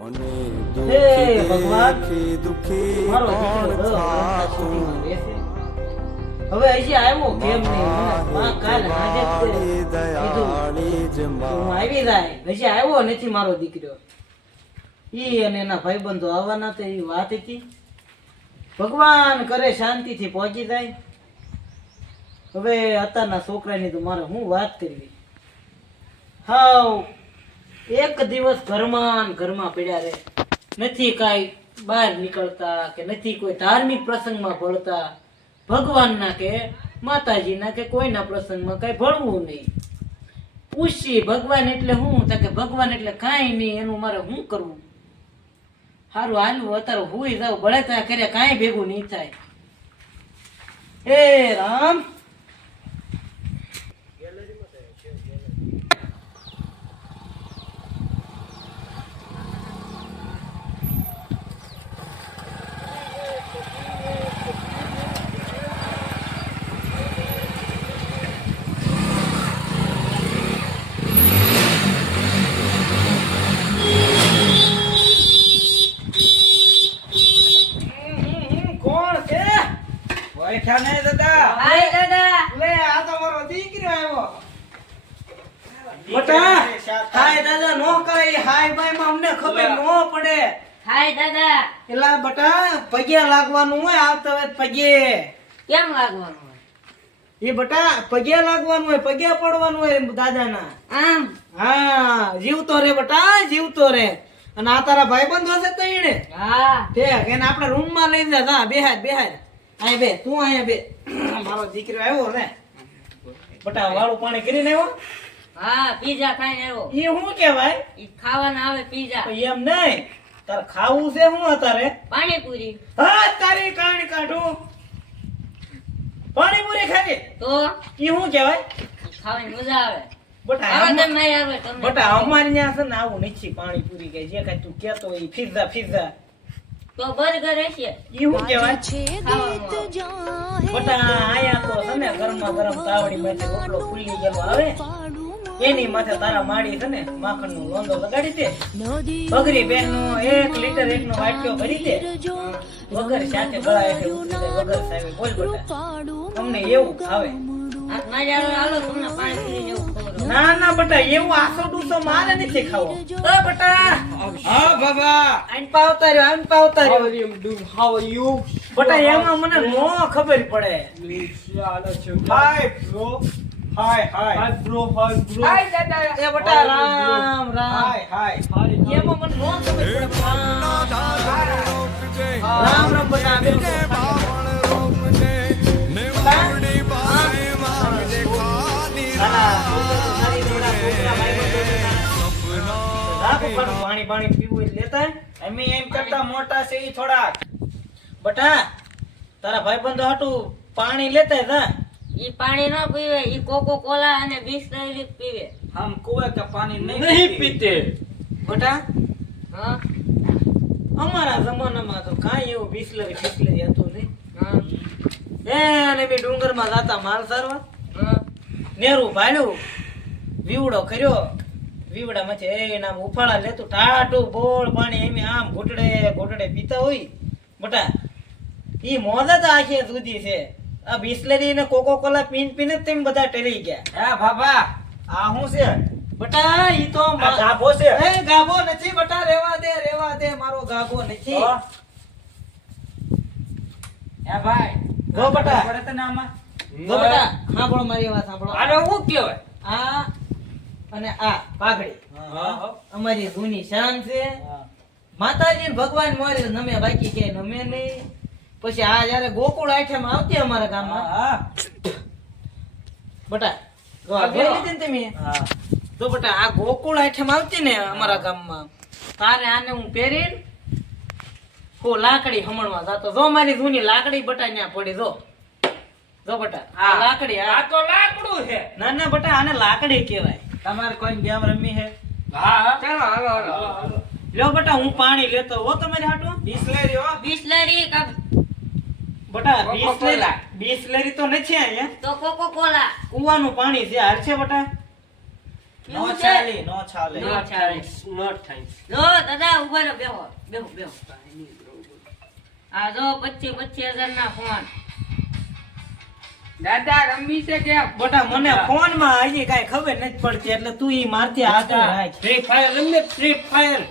હે ભગવાન. મારો દીકરો ગયો, રસ્તા હવે હજી આવ્યો કેમ નહીં? માં કાલ હાજર તે કીધું હું આવી જાય. હજી આવ્યો નથી મારો દીકરો. ઈ અને એના ભાઈબંધો આવવાના તો એ વાત હતી. ભગવાન કરે શાંતિથી પહોંચી જાય. હવે અત્યારના છોકરાની તો મારે હું વાત કરવી? હાવ એક દિવસ ઘરમાં ને ઘરમાં પડ્યા રહે. નથી કાંઈ બહાર નીકળતા કે નથી કોઈ ધાર્મિક પ્રસંગમાં ભળતા. ભગવાનના કે માતાજીના કે કોઈના પ્રસંગમાં કાંઈ ભળવું નહીં. પૂછી ભગવાન એટલે હું? તો કે ભગવાન એટલે કાંઈ નહીં, એનું મારે શું કરવું? સારું હાલું, અત્યારે હુઈ જાવ ત્યાં કર્યા કાંઈ ભેગું નહીં થાય. હે રામ કોણ છે ઓળખ્યા નહીં દાદા. હાય દાદા. લે આ તો દીકરો આવ્યો. બટા હાય દાદા નો કરાય હાય ભાઈ માં અમને ખબર નો પડે. હાય દાદા. એલા બટા પગે લાગવાનું હોય આવતા હોય પગે. કેમ લાગવાનું હોય? એ બટા પગે લાગવાનું હોય પગે પડવાનું હોય દાદાના. આમ? હા જીવતો રે બટા જીવતો રે. અને આ તારા ભાઈબંધો છે હશે એને હા. ઠેક એને આપણે રૂમમાં લઈ જતા હા બેહાજ બેહાર આય બે તું આયા બે. મારો દીકરો આવ્યો ને. બટા વાળું પાણી કરીને આવ્યો? હા પીઝા ખાઈને આવ્યો. એ શું કહેવાય? ઈ ખાવાના આવે પીઝા. એમ નહીં. તાર ખાવું છે શું અત્યારે? પાણીપુરી. હા તારી કાણ કાઢું. પાણીપુરી ખાવી? તો? એ શું કહેવાય? ખાવાની મજા આવે. બટા અમારી ત્યાં છે ને આવું નથી પાણીપુરી કે જે કઈ તું કેતો હોય પિઝા પિઝા તો બર્ગર હશે. ઈ શું કહેવાય? બટા આયા તો છે ગરમા ગરમ તાવડી માંથી રોટલો ફૂલી ગયેલો. આવે એની માથે તારા માડી છે ને માખણ નો લોંદો લગાડી દે બગરી બેન નો એક લીટર એક નો વાટક્યો ભરી દે. વગર સાથે ગળા વગર સાહેબ બોલ બટા. તમને એવું ખાવે આ મારી હાલો તમને પાણીપુરી જેવું ખવડાવું. ના ના બટા એવું આસો ડૂસો મારે નથી ખાવો. તો બટા. હા બાબા. આઈન પાવતા રહ્યો આઈન પાવતા રહ્યો બટા એમાં મને નો ખબર પડે. Hi bro hi hi bro hi bro એ બટા રામ રામ. હાય હાય એમાં મને નો ખબર પડે. રામ રામ બટા બે પાણી પાણી પીવું એટલે લેતા. અમે એમ કરતા મોટા છે ઈ થોડાક. બટા તારા ભાઈબંધો હાટું પાણી લેતા હતા. ઈ પાણી ન પીવે ઈ કોકો કોલા અને બિસ્લરી જ પીવે. હમ કુવે કે પાણી નહીં નહીં પીતે. બટા હા અમારા જમાનામાં તો કાંઈ એવું બિસ્લરી બિસ્લરી હતું નહીં. હા. એને બી ડુંગરમાં જાતા માલ સારવા. હા. નેરું ભાડ્યું વીવડો કર્યો. વીવડા માંથી એના ઉફાળા લેતું. ટાટું બોળ પાણી એમ આમ ઘૂંટડે ઘૂંટડે પીતા હોય. બટા ઈ મોજ જ આખી જુદી છે. આ બિસ્લેરી ને કોકો કોલા પીન પીને જ તેમ બધા ટેલી ગયા. હા બાબા આ શું છે? બટા ઈ તો ગાભો છે? એ ગાભો નથી બટા રેવા દે રેવા દે મારો ગાભો નથી? હે ભાઈ ગો બટા. પડે તો આમાં ગો બટા. સાંભળો મારી વાત સાંભળો. આનો શું કહેવાય? આ અને આ પાઘડી. અમારી જૂની શાન છે. માતાજી ભગવાન મોરે નમે બાકી કે નમે નહીં. પછી આ જયારે ગોકુળમાં આવતી અમારા ગામમાં. બટા તમે? બટા આ ગોકુળ આઠમ આવતી ને અમારા ગામમાં. તારે આને હું પહેરીને કો લાકડી હમણવા જાતો. જો મારી જૂની લાકડી બટા ન્યા પડી જો. જો બટા આ લાકડી આ આ તો લાકડું છે. ના ના બટા આને લાકડી કહેવાય. તમારે કોઈ ગેમ રમી હે હા. ચાલો હાલો હાલો. હાલો. લ્યો બટા હું પાણી લેતો હો તમારી હાટું? બિસ્લેરી હો. બિસ્લેરી કા બટા બિસ્લેરી બિસ્લેરી તો નથી અહીંયા. તો કોકો કોલા. કુવાનું પાણી છે હાલ છે બટા? નો ચાલે નો ચાલે. નો thanks. જો દાદા ઊભા રહો બેહો બેહો બેહો. આ જો પચીસ પચીસ હજાર ના ફોન. દાદા રમી છે કે બટા મને ફોનમાં હજી કઈ ખબર નથી પડતી એટલે તું ઈ મારતી હાથ રાખ. ફ્રી ફાયર રમીએ ફ્રી ફાયર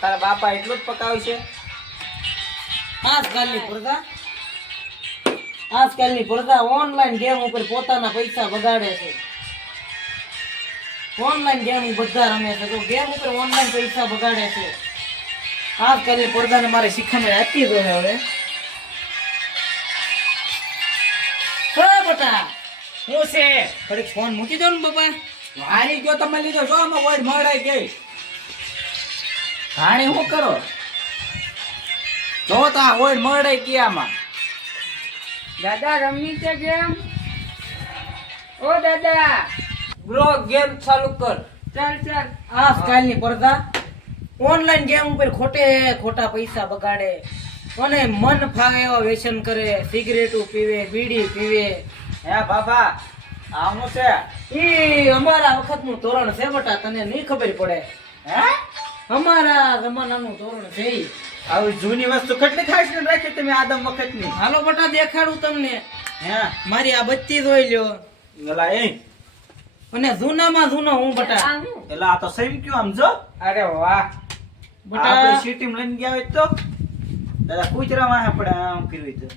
તારા બાપા એટલું જ પકાવ્યું છે? આજકાલની પ્રજા આજકાલની પ્રજા ઓનલાઈન ગેમ ઉપર પોતાના પૈસા બગાડે છે. ઓનલાઈન ગેમ બધા રમે છે. તો ગેમ ઉપર ઓનલાઈન પૈસા બગાડે છે. આ કરીને પડદાને મારે શીખવાડે આપી દો હવે. હે બટા શું છે? ઘડીક ફોન મૂકી દો ને બાપા. હારી ગયો તમે લીધો. જો આમાં વોઇડ મળે કે. હાણી શું કરો? જો તા હોય મળે કે આમાં. દાદા રમી છે કેમ ઓ દાદા બ્રો ગેમ ચાલુ કર. ચાલ ચાલ. આજકાલની પડદા. ઓનલાઈન ગેમ ઉપર ખોટે ખોટા પૈસા બગાડે. અને મન ફાવે એવા વ્યસન કરે સિગરેટો પીવે બીડી પીવે. હે બાબા આ શું છે? ઈ અમારા વખતનું તોરણ છે બટા તને નહીં ખબર પડે. હે? અમારા જમાનાનું તોરણ છે ઈ. આવી જૂની વસ્તુ કેટલી ખાસ ને રાખી તમે આદમ વખતની? હાલો બટા દેખાડું તમને. હે? મારી આ બત્તી જોઈ લ્યો. એલા એ. અને જૂનામાં જૂનો હું બટા એટલે આ તો સેમ કયો આમ જો. અરે વાહ. બટા આપણે સિટી માં લઈને ગયા હોય તો. દાદા કુતરામાં આપણે આમ કર્યું તો.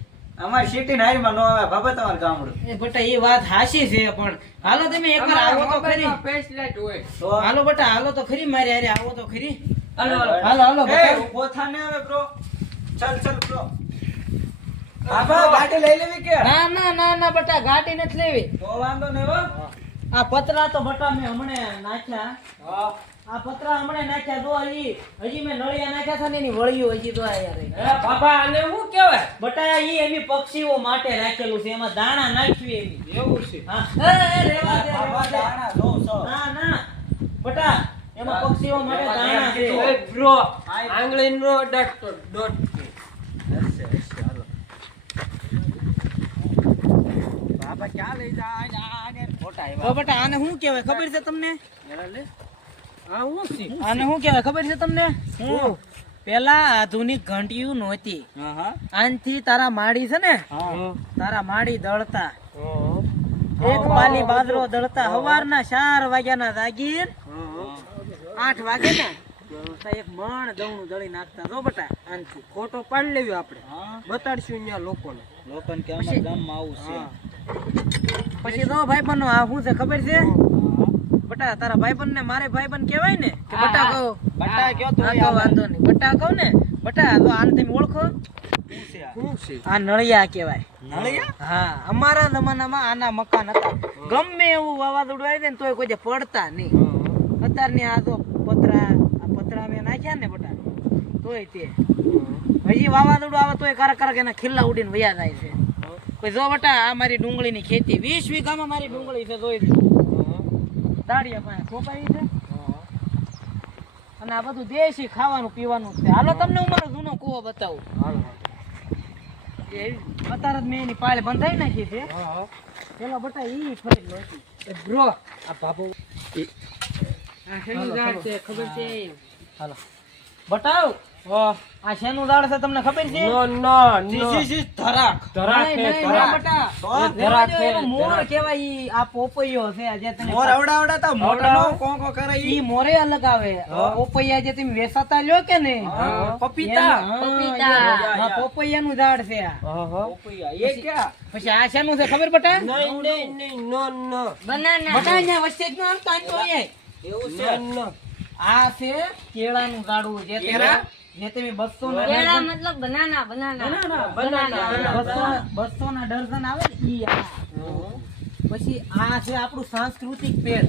અમારી સિટી હારીમાં નો આવે બાબા તમારું ગામડું. એ બટા એ વાત હાશી છે પણ હાલો તમે એકવાર આવો તો ખરી. ફેસ લાઈટ હોય. તો? હાલો બટા હાલો તો ખરી મારી અરે આવો તો ખરી. હાલો, હાલો. હાલો હાલો બટા. ઊભો થા ને આવે બ્રો ચાલ ચાલ બ્રો બાબા ગાડી લઈ લેવી કે? ના ના ના ના બટા ગાડી નથી લેવી. તો વાંધો નહીં હો. આ પતરા તો બટા મેં હમણે નાખ્યા. આ પતરા હમણે નાખ્યા તો હજી હજી મેં નળિયા નાખ્યા છે ને એની વળીઓ હજી તો આયા બાબા આને શું કહેવાય? બટા ઈ એની પક્ષીઓ માટે રાખેલું છે એમાં દાણા નાખ્યું એની. એવું છે? હા. એ, રેવા દે, બાપા દાણા લો સો. ના ના. બટા એમાં પક્ષીઓ માટે દાણા છે. ઓય બ્રો આંગળીનો ડોટ હશે, હશે, હાલો. બાપા ક્યાં લઈ જાય ખોટા તો બટા આને શું કહેવાય? ખબર છે તમને? આ શું છે આને શું કહેવાય? ખબર છે તમને? હું પેલા આધુનિક ઘંટિયું નહોતી. હા હા. આનથી તારા માડી છે ને? તારા માડી દળતા. એક પાલી બાજરો દળતા. સવારના ચાર વાગ્યાના જાગીર આઠ વાગે ને તો એક મણ દવણું દળી નાખતા. જો બટા આનથી ફોટો પાડી લેવી આપણે. હા. બતાડશું અહીંયા લોકોને. લોકોને કે અમારા ગામમાં આવું છે. પછી જો નો આ શું છે ખબર છે? બટા તારા ભાઈબંધ ને મારે ભાઈબંધ કહેવાય ને કે બટા કહો. બટા કયો તો તો વાંધો નહીં. બટા કહો ને બટા તો આને તમે ઓળખો? આ નળિયા કહેવાય. નળિયા? હા અમારા જમાનામાં આના મકાન હતા. ગમે એવું વાવાઝોડું આવી ને તોય કોઈ પડતા નહીં. અત્યારની આ તો પતરા આ પતરા મેં નાખ્યા ને બટા તોય તે. હજી વાવાઝોડું આવે તોય કારક કારક એના ખિલ્લા ઉડીને વયા જાય છે. કોઈ જો બટા આ મારી ડુંગળીની ખેતી. વીસ વીઘામાં મારી ડુંગળી છે જોઈ લો. દાળિયા પાસે ખોપાઈ છે. અને આ બધું દેશી ખાવાનું પીવાનું છે. હાલો તમને હું મારો જૂનો કૂવો બતાવું. એ અત્યારે જ મેં એની પાળે બંધાઈ નાખી છે. પેલા બટા ઈ ફરી નહોતી બ્રો. આ બાબુ ખબર છે? હાલો. બટાવ આ શેનું ઝાડ છે તમને ખબર છે? નો નો સી, નો સી, સી, ધરાક. ધરાક છે, ધરાક. બટા. ધરાક છે, મોર. કહેવાય ઈ આ પોપૈયો છે આ જે તને મોર અવડા અવડા તો મોટા નો? કોંકો કરે ઈ. ઈ મોરે અલગ આવે. પોપૈયા જે તમે વેસાતા લ્યો કે ને પપીતા. પપીતા. હા, પોપૈયા નું પોપૈયાનું ઝાડ છે આ. પોપૈયા એ ક્યાં? પછી આ શેનું છે ખબર બટા? નહીં નહીં નો નો. બનાના. બટા અહીંયા વચ્ચે જ ન અહીં તો એવું છે. નો. આ છે કેળાનું ઝાડવું જે તમે કેળા? જે તમે બસો ના કેળા મતલબ બનાના બનાના. બનાના. બસો બસો ના ડઝન આવે ને ઈ પછી આ છે આપણું સાંસ્કૃતિક પેડ.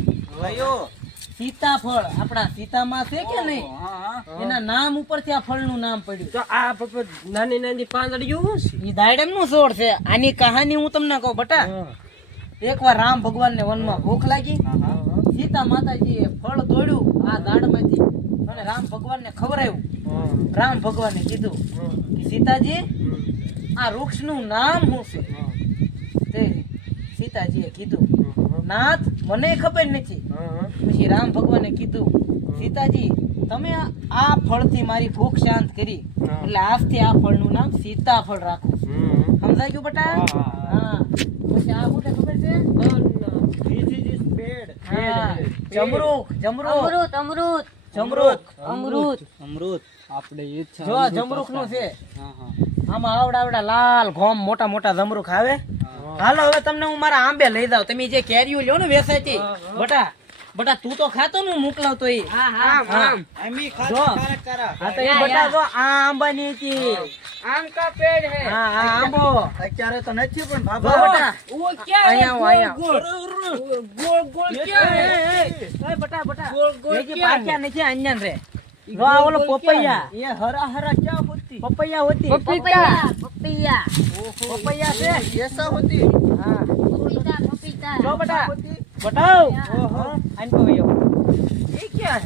સીતાફળ આપણા સીતામાં છે કે નહીં? હા હા. એના નામ ઉપરથી આ ફળનું નામ પડ્યું. તો આ નાની નાની પાંદડીઓ દાડમનું છોડ છે. આની કહાની હું તમને કહું બટા. છે એકવાર રામ ભગવાન ને વનમાં ભૂખ લાગી. સીતા માતાજીએ ફળ તોડ્યું આ ઝાડમાંથી અને રામ ભગવાન ને ખવડાવ્યું રામ ભગવાને કીધું કે સીતાજી આ વૃક્ષનું નામ શું છે? તે સીતાજીએ કીધું. નાથ મને ખબર નથી. પછી રામ ભગવાને કીધું સીતાજી તમે આ- ફળ ફળથી મારી ભૂખ શાંત કરી. એટલે આજથી આ ફળનું નામ સીતાફળ રાખું. સમજાય ગયું બટા? હા પછી આ છે ખબર છે? હા જમરૂખ જમરૂખ અમૃત અમૃત. જમરૂખ અમૃત. અમૃત. આપણે એ જ જો જમરૂખનું છે. આમાં આવડા આવડા લાલ ઘોમ મોટા મોટા જમરૂખ આવે. હાલો હવે તમને હું મારા આંબે લઈ જાઉં. તમે જે કેરીઓ લ્યો ને વેસાયતી બટા બટા તું તો ખાતો ને મોકલાવ મોકલાવતો એ. હા અમી તો એ બટા જો આ આંબાની હતી. આમ કા પેડ હે. હા હા આંબો. અત્યારે તો નથી પણ બાબા બટા ઓ ક્યાં હે અહીંયા અહીંયા ગોળ? ગોળ ક્યાં હે? એ બટા બટા. ગોળ ગોળ કે પાક્યા નથી અંજન રે. વાહ ઓલો પપૈયા. એ હરા હરા ક્યાં હોતી? પપૈયા હોતી. પપૈયા. પપૈયા. ઓહો. પપૈયા છે? એસા હોતી? હા. પપૈયા પપૈયા જો બટા. બટાઓ ઓહો. આંબો યો એ ક્યાં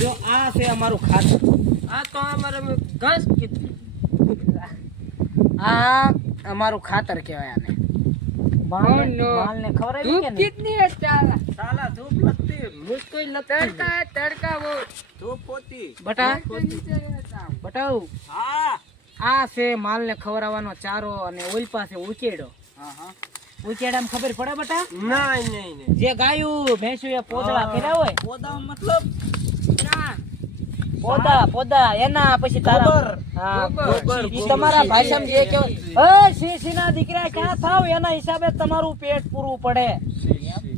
જો આ છે અમારું ખાતર. આ તો અમારે ઘાસ કીધું. આ અમારું ખાતર કહેવાય આને. માલ ને ખવડાવવાનો ચારો અને ઓઇલ પાસે ઉકેડો. ઉચેડા ખબર પડે બટા? નહીં જે ગાયું ભેંસું એ પોદળા કર્યા હોય. પોદળા મતલબ પોદા પોદા એના પછી તારા ઈ તમારા ભાષામાં જે કહેવાય. હે સી ના દીકરા ક્યાં થાવ? એના હિસાબે તમારું પેટ પૂરું પડે.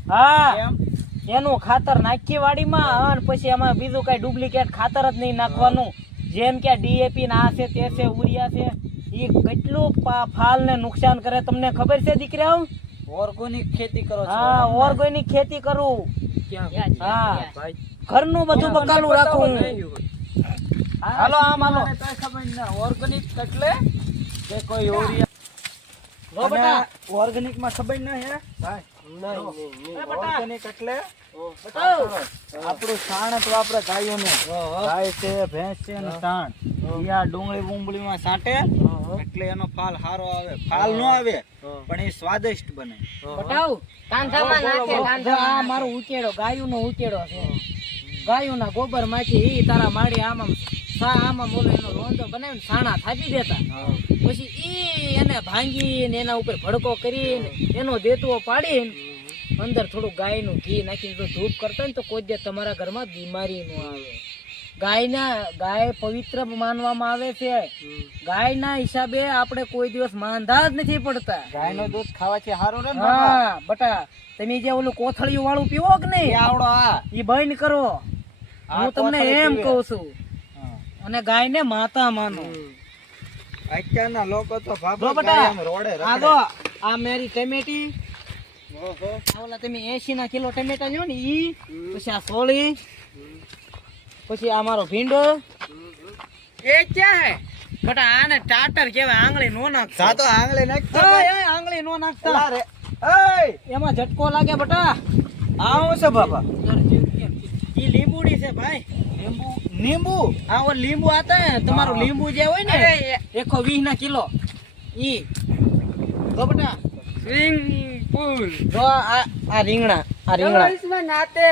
હા. એનું ખાતર નાખી વાડીમાં અને પછી એમાં બીજું કઈ ડુપ્લિકેટ ખાતર જ નહીં નાખવાનું. જેમ કે ડીએપી ના આ છે તે છે ઉરિયા છે. એ કેટલું ફાલ ને નુકસાન કરે તમને ખબર છે દીકરાઓ? ઓર્ગોનિક ખેતી કરો હા ઓર્ગોનિક ખેતી કરું. હા. ઘરનું બધું બકાલું રાખું. હાલો આમ હાલો. તોય ખબર ના ઓર્ગેનિક એટલે કે કોઈ યુરિયા લો બેટા. ઓર્ગેનિકમાં ખબર ના હે? ભાઈ એ બેટા. ઓર્ગેનિક એટલે આપણું સાણ જ વાપરે ગાયોનું. ગાય છે ભેંસ છે ને સાણ સાંટે એટલે એનો ફાલ સારો આવે. ફાલ નો આવે પણ એ સ્વાદિષ્ટ બને. કાંધામાં નાખે આ મારો ઉકેડો ગાયુંનો ઉકેડો છે. ગાયુંના ગોબરમાંથી ઈ તારા માડી આમ આમ સા આમ આમ ઓલો એનો લોંદો બનાવીને સાણા થાપી દેતા. પછી ઈ એને ભાંગીને એના ઉપર ભડકો કરીને એનો દેતો પાડીને અંદર થોડું ગાયનું ઘી નાખીને જો ધૂપ કરતા ને તો કોઈ દે તમારા ઘરમાં બીમારી ન આવે. ગાયના ગાય પવિત્ર માનવામાં આવે છે. ગાયના હિસાબે આપણે કોઈ દિવસ માંદા જ નથી પડતા. ગાયનો દૂધ ખાવા છે સારું રે હા બટા તમે જે ઓલું કોથળિયું વાળું પીવો કે નહીં? આવડો આ. એ બંધ કરો. હું તમને એમ કહું છું અને ગાય ને માતા માનો. અત્યારના લોકો તો રોડે આ મારી ટેમેટી. ઓલા કિલો ટમેટા લ્યો ને ઈ પછી પછી આ મારો ભીંડો. એ ક્યાં હે? ખટા આને ટાટર કેવાય આંગળી નો નાખતા. આંગળી નાખતા આંગળી નો નાખતા. અરે એમાં ઝટકો લાગે બટા. આવું છે બાબા છે ભાઈ? લીંબુ. આવો લીંબુ આતા. તમારું લીંબુ જે હોય ને એકસો વીસ ના કિલો. ઈ. તો બટા. પૂલ. જો આ આ રીંગણા આ રીંગણા. ઇસમાં નાતે.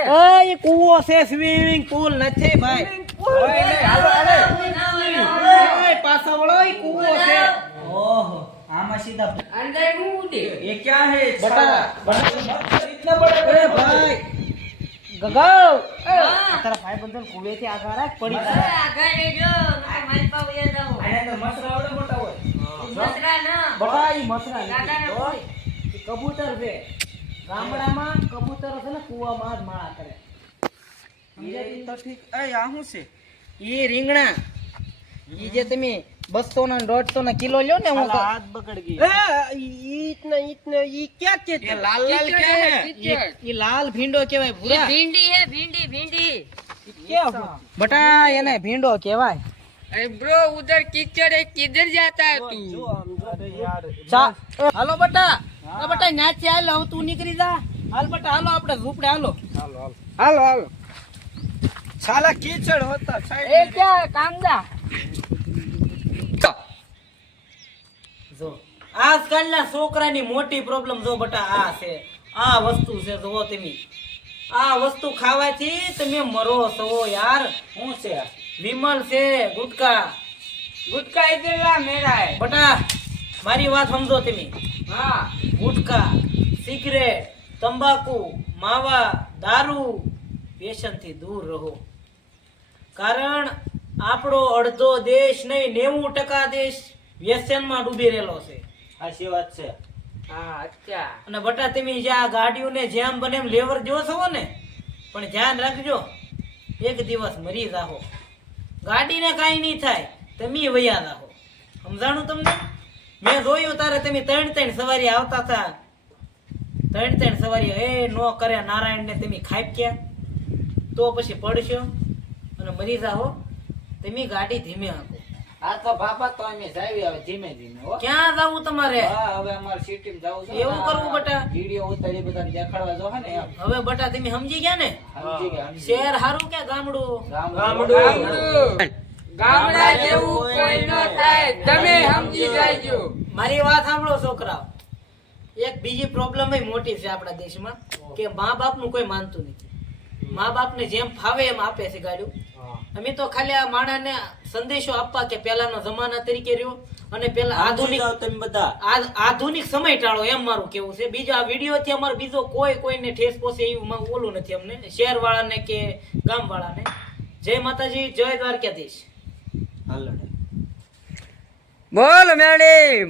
એ કૂવો છે સ્વિમિંગ પુલ નથી ભાઈ. ઓય હાલો હાલો. પાછા વળો એ કૂવો છે. ઓહો આમાં સીધા અંદર હું ઉડે? એ ક્યાં હે? બટા બટા ઇતના બડા ભાઈ તારા ભાઈ બંધન કુવે આગળ પડી આગળ લેજો મારા એ કબૂતર છે. ગામડામાં કબૂતર છે ને કૂવામાં જ માળા કરે. એ તો એ આ શું છે? એ રીંગણા. એ જે તમે બસો ના દોઢસો ના કિલો લ્યો ને હું હાથ બગડ ગઈ. ઈટ ને ઈટ ને ઈ ક્યાં કે છે? લાલ લાલ કે હે? ઈ લાલ ભીંડો કહેવાય ભૂરા. ભીંડી હે ભીંડી ભીંડી. બટા એને ભીંડો કહેવાય. અરે બ્રો ઉધર કિચડ હે કિધર જાતા હે તું. હાલો બટા. હા. બટા નાચે હાલ હવે તું નીકળી જા. હાલ બટા હાલો આપણે ઝૂપડે હાલો. હાલો હાલો. હાલો સાલા કીચડ હોતા એ ક્યાં કાંદા જો. આજકાલના છોકરાની મોટી પ્રોબ્લેમ જો બટા આ છે. આ વસ્તુ છે જુઓ તમે આ વસ્તુ ખાવાથી તમે મરો છો યાર. શું છે? વિમલ છે ગુટકા. ગુટકા ઇતેલા મેરા બટા મારી વાત સમજો તમે હા. ગુટકા સિગરેટ તંબાકુ માવા દારૂ વ્યસનથી દૂર રહો. કારણ આપણો અડધો દેશ નહીં નેવું ટકા દેશ વ્યસનમાં ડૂબી રહેલો છે. સાચી વાત છે. હા અચ્છા. અને બટા તમે જ્યાં ગાડીઓને જેમ બને એમ લેવર જો છો ને પણ ધ્યાન રાખજો એક દિવસ મરી જાહો. ગાડીને કાંઈ નહીં થાય તમે વયા જાહો. સમજાણું તમને? મેં જોયું તારે તમે ત્રણ ત્રણ સવારી આવતા હતા. ત્રણ ત્રણ સવારી એ નો કરે નારાયણને તમે ખાપ્યા. તો પછી પડશો અને મરી જાહો. તમે ગાડી ધીમે આપો આ તો બાપા તો અમે જાવી હવે ધીમે ધીમે હો. ક્યાં જાવું તમારે? હા હવે અમારે સિટી જવું છે એવું કરવું બટા? વીડિયો ઉતારી બધાને દેખાડવા જો ને હવે બટા તમે સમજી ગયા ને? સમજી ગયા શહેર હારું કે ગામડું? ગામડું. ગામડા. જેવું કોઈ ન થાય. તમે સમજી જાયજો મારી વાત સાંભળો છોકરાઓ. એક બીજી પ્રોબ્લેમ મોટી છે આપણા દેશમાં કે મા બાપનું કોઈ માનતું નથી. મા બાપને જેમ ફાવે એમ આપે છે ગાડું. અમે તો ખાલી આ માણાને સંદેશો આપવા કે પહેલાનો જમાના તરીકે રહ્યો અને પેલા આધુનિક તમે બધા. આધુનિક સમય ટાળો એમ મારું કેવું છે. બીજો આ વીડિયો થી અમારો બીજો કોઈ કોઈને ઠેસ પહોંચે એવું ઓલું નથી અમને. શહેર વાળાને કે ગામ વાળાને જય માતાજી જય દ્વારકાધીશ. હાલો બોલ મેડી